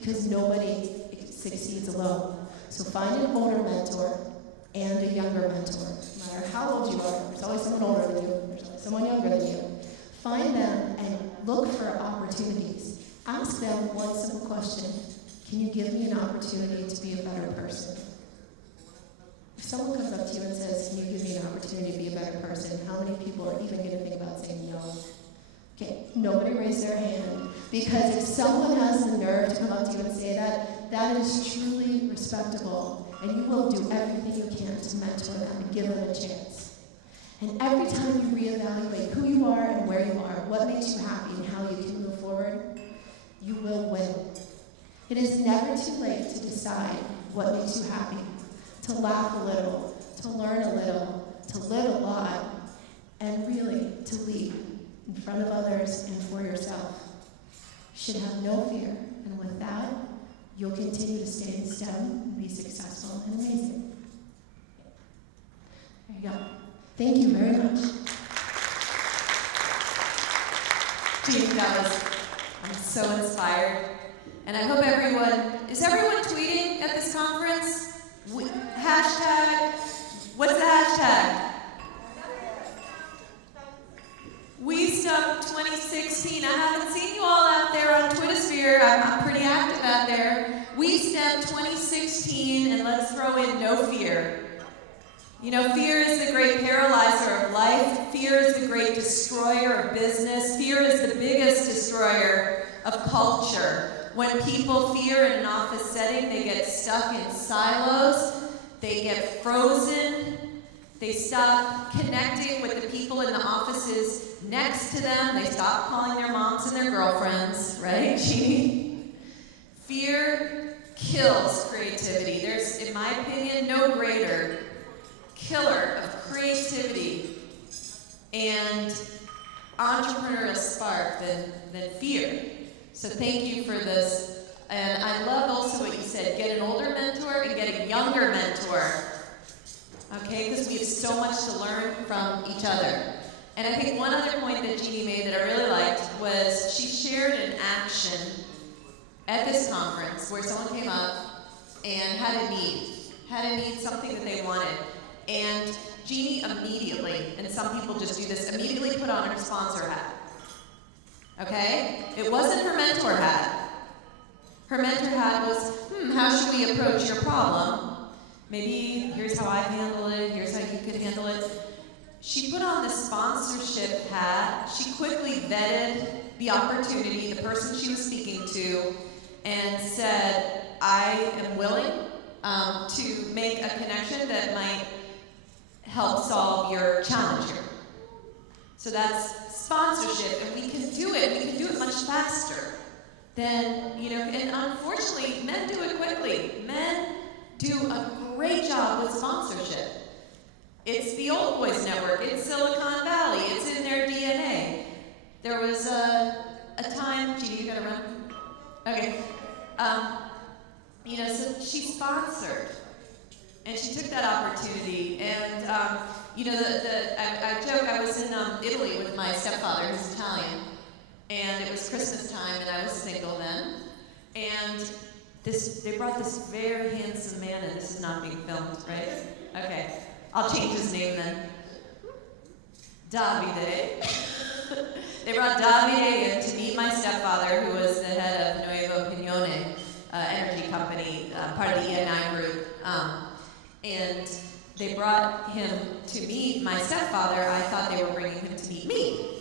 because nobody succeeds alone. So find an older mentor and a younger mentor. No matter how old you are, there's always someone older than you, there's always someone younger than you. Find them and look for opportunities. Ask them one simple question. Can you give me an opportunity to be a better person? If someone comes up to you and says, can you give me an opportunity to be a better person, how many people are even going to think about saying no? Okay, nobody raised their hand, because if someone has the nerve to come up to you and say that, that is truly respectable, and you will do everything you can to mentor them and give them a chance. And every time you reevaluate who you are and where you are, what makes you happy and how you can move forward, you will win. It is never too late to decide what makes you happy, to laugh a little, to learn a little, to live a lot, and really to lead in front of others and for yourself. You should have no fear, and with that, you'll continue to stay in STEM and be successful and amazing. There you go. Thank you very much. Jeanniey, I'm so inspired. And I hope is everyone tweeting at this conference? Hashtag, what's the hashtag? WeStump 2016. I haven't seen you all out there on Twittersphere. I'm pretty active out there. WeStump 2016, and let's throw in no fear. You know, fear is the great paralyzer of life. Fear is the great destroyer of business. Fear is the biggest destroyer of culture. When people fear in an office setting, they get stuck in silos, they get frozen, they stop connecting with the people in the offices next to them, they stop calling their moms and their girlfriends, right, Jeannie? Fear kills creativity. There's, in my opinion, no greater killer of creativity and entrepreneurial spark than fear. So thank you for this. And I love also what you said, get an older mentor and get a younger mentor. Okay, because we have so much to learn from each other. And I think one other point that Jeanniey made that I really liked was she shared an action at this conference where someone came up and had a need, something that they wanted. And Jeanniey immediately, and some people just do this, immediately put on her sponsor hat. Okay? It wasn't her mentor hat. Her mentor hat was, how should we approach your problem? Maybe here's how I handle it, here's how you could handle it. She put on the sponsorship hat. She quickly vetted the opportunity, the person she was speaking to, and said, I am willing to make a connection that might help solve your challenge here. So that's sponsorship, and we can do it much faster than, and unfortunately, men do it quickly. Men do a great job with sponsorship. It's the Old Boys Network, it's Silicon Valley, it's in their DNA. There was a time, Jeanniey, you gotta run? Okay. So she sponsored, and she took that opportunity, and I joke, I was in Italy with my stepfather, who's Italian, and it was Christmas time, and I was single then, and they brought this very handsome man, and this is not being filmed, right? Okay, I'll change his name then. Davide. They brought Davide in to meet my stepfather, who was the head of Nuevo Pignone energy company, part of the E&I group, and they brought him to meet my stepfather. I thought they were bringing him to meet me.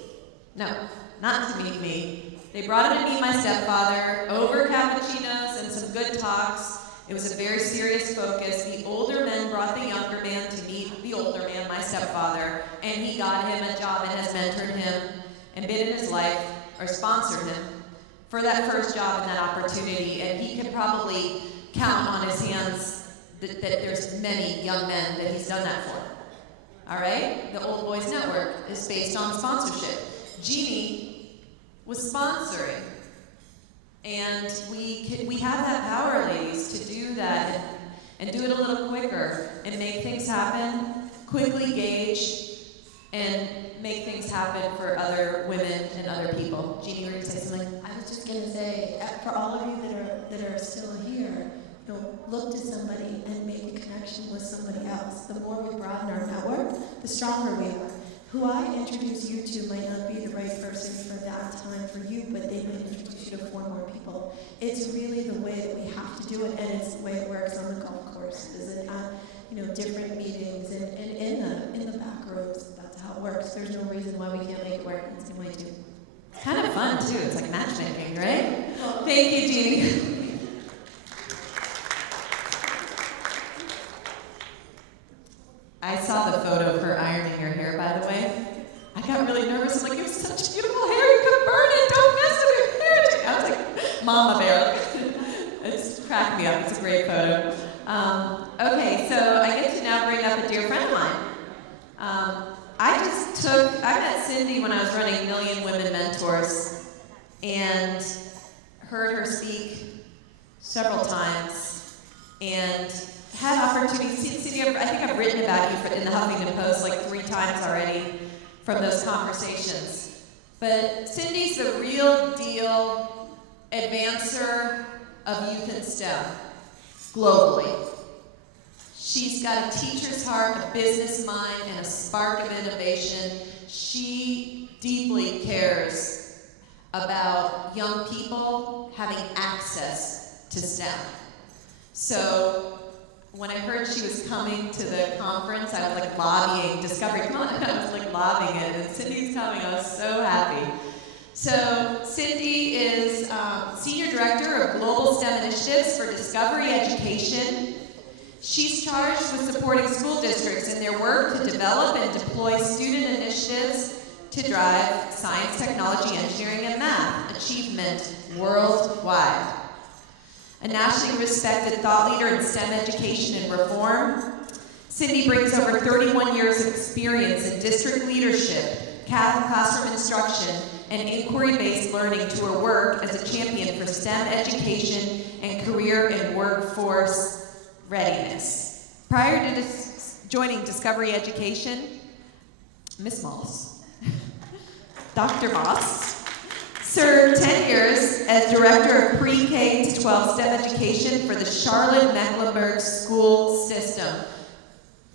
No, not to meet me. They brought him to meet my stepfather over cappuccinos and some good talks. It was a very serious focus. The older men brought the younger man to meet the older man, my stepfather, and he got him a job and has mentored him and been in his life, or sponsored him, for that first job and that opportunity. And he can probably count on his hands that there's many young men that he's done that for. All right? The Old Boys Network is based on sponsorship. Jeanniey was sponsoring. And we have that power, ladies, to do that and do it a little quicker and make things happen, quickly gauge, and make things happen for other women and other people. Jeanniey, were you going to say something? I was just going to say, for all of you that are look to somebody and make a connection with somebody else. The more we broaden our network, the stronger we are. Who I introduce you to might not be the right person for that time for you, but they might introduce you to 4 more people. It's really the way that we have to do it, and it's the way it works on the golf course. Is it at different meetings and in the back rooms? That's how it works. There's no reason why we can't make it work. It's the way to. It's kind of fun too. It's like matchmaking, right? Thank you, Jeannie. I saw the photo of her ironing her hair, by the way. I got really nervous. I'm like, you have such beautiful hair, you're gonna burn it, don't mess with your hair. I was like, Mama Bear. It's cracked me up, it's a great photo. Okay, so I get to now bring up a dear friend of mine. I met Cindy when I was running Million Women Mentors and heard her speak several times and had opportunities. Cindy, I think I've written about you in the Huffington Post like 3 times already from those conversations. But Cindy's the real deal advancer of youth in STEM globally. She's got a teacher's heart, a business mind, and a spark of innovation. She deeply cares about young people having access to STEM. So when I heard she was coming to the conference, I was like lobbying Discovery. Come on, I was like lobbying it, and Cindy's coming. I was so happy. So Cindy is Senior Director of Global STEM Initiatives for Discovery Education. She's charged with supporting school districts in their work to develop and deploy student initiatives to drive science, technology, engineering, and math achievement worldwide. A nationally respected thought leader in STEM education and reform, Cindy brings over 31 years of experience in district leadership, classroom instruction, and inquiry-based learning to her work as a champion for STEM education and career and workforce readiness. Prior to joining Discovery Education, Miss Moss, Dr. Moss, served 10 years as Director of Pre-K to 12 STEM Education for the Charlotte-Mecklenburg School System.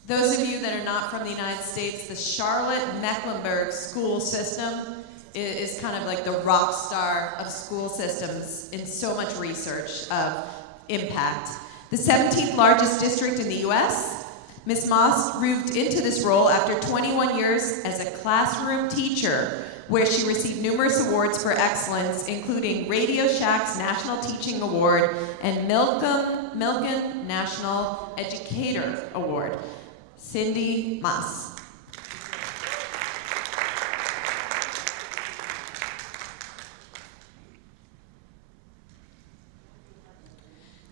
Those of you that are not from the United States, the Charlotte-Mecklenburg School System is kind of like the rock star of school systems in so much research of impact. The 17th largest district in the U.S., Ms. Moss moved into this role after 21 years as a classroom teacher, where she received numerous awards for excellence, including Radio Shack's National Teaching Award and Milken National Educator Award. Cindy Moss.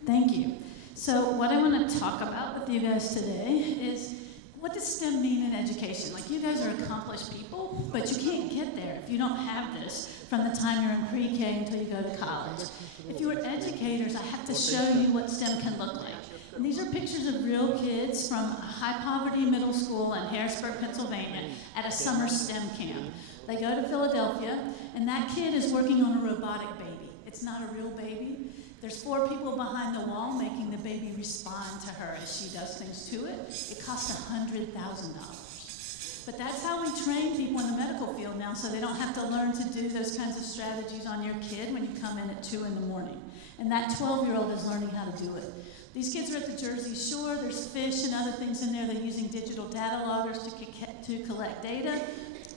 Thank you. So what I want to talk about with you guys today is, what does STEM mean in education? Like, you guys are accomplished people, but you can't get there if you don't have this from the time you're in pre-K until you go to college. If you are educators, I have to show you what STEM can look like. And these are pictures of real kids from a high-poverty middle school in Harrisburg, Pennsylvania, at a summer STEM camp. They go to Philadelphia, and that kid is working on a robotic baby. It's not a real baby. There's 4 people behind the wall making the baby respond to her as she does things to it. It costs $100,000. But that's how we train people in the medical field now, so they don't have to learn to do those kinds of strategies on your kid when you come in at 2 in the morning. And that 12-year-old is learning how to do it. These kids are at the Jersey Shore. There's fish and other things in there. They're using digital data loggers to collect data.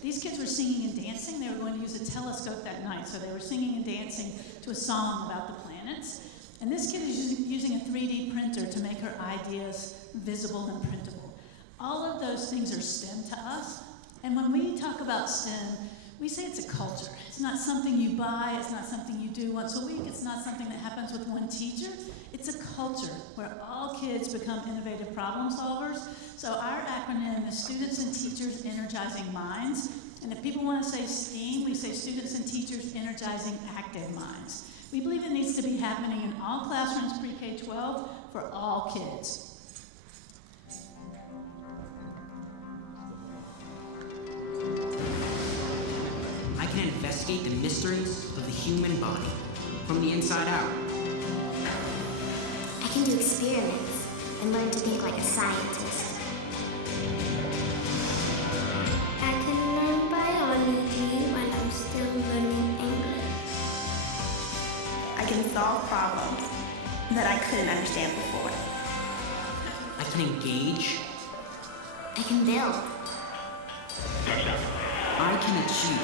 These kids were singing and dancing. They were going to use a telescope that night, so they were singing and dancing to a song about the planets. And this kid is using a 3D printer to make her ideas visible and printable. All of those things are STEM to us. And when we talk about STEM, we say it's a culture. It's not something you buy. It's not something you do once a week. It's not something that happens with one teacher. It's a culture where all kids become innovative problem solvers. So our acronym is Students and Teachers Energizing Minds. And if people want to say STEAM, we say Students and Teachers Energizing Active Minds. We believe it needs to be happening in all classrooms pre-K-12 for all kids. I can investigate the mysteries of the human body from the inside out. I can do experiments and learn to think like a scientist. I can learn biology when I'm still learning English. I can solve problems that I couldn't understand before. I can engage. I can build. I can achieve.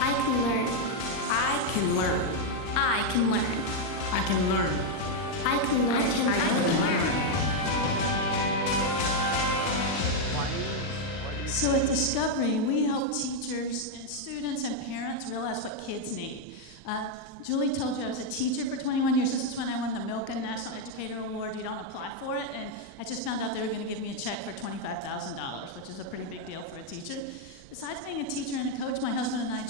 I can learn. I can learn. I can learn. I can learn. I can learn. I can learn. So at Discovery, we help teachers and students and parents realize what kids need. Julie told you I was a teacher for 21 years. This is when I won the Milken National Educator Award. You don't apply for it, and I just found out they were going to give me a check for $25,000, which is a pretty big deal for a teacher. Besides being a teacher and a coach, my husband and I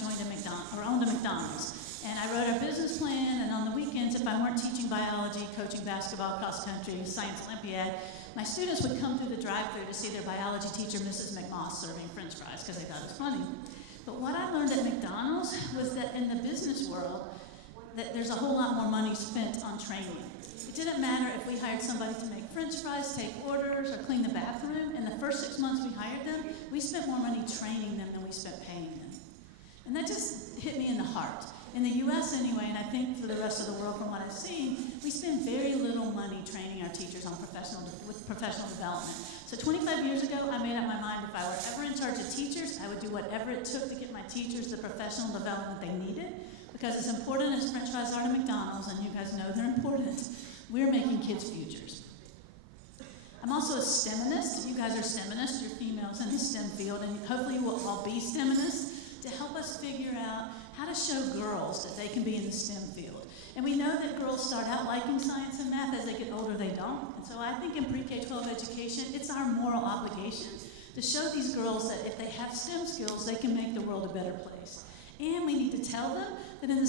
owned a McDonald's. And I wrote our business plan, and on the weekends, if I weren't teaching biology, coaching basketball, cross country, science Olympiad, my students would come through the drive-thru to see their biology teacher, Mrs. McMoss, serving French fries because they thought it was funny. But what I learned at McDonald's was that in the business world, that there's a whole lot more money spent on training. It didn't matter if we hired somebody to make French fries, take orders, or clean the bathroom. In the first 6 months we hired them, we spent more money training them than we spent paying them. And that just hit me in the heart. In the US anyway, and I think for the rest of the world from what I've seen, we spend very little money training our teachers on professional development. So 25 years ago, I made up my mind if I were ever in charge of teachers, I would do whatever it took to get my teachers the professional development they needed. Because as important as French fries are to McDonald's, and you guys know they're important, we're making kids' futures. I'm also a STEMinist. You guys are STEMinists, you're females in the STEM field, and hopefully we'll all be STEMinists to help us figure out how to show girls that they can be in the STEM field. And we know that girls start out liking science and math. As they get older, they don't. And so I think in pre-K-12 education, it's our moral obligation to show these girls that if they have STEM skills, they can make the world a better place. And we need to tell them that in the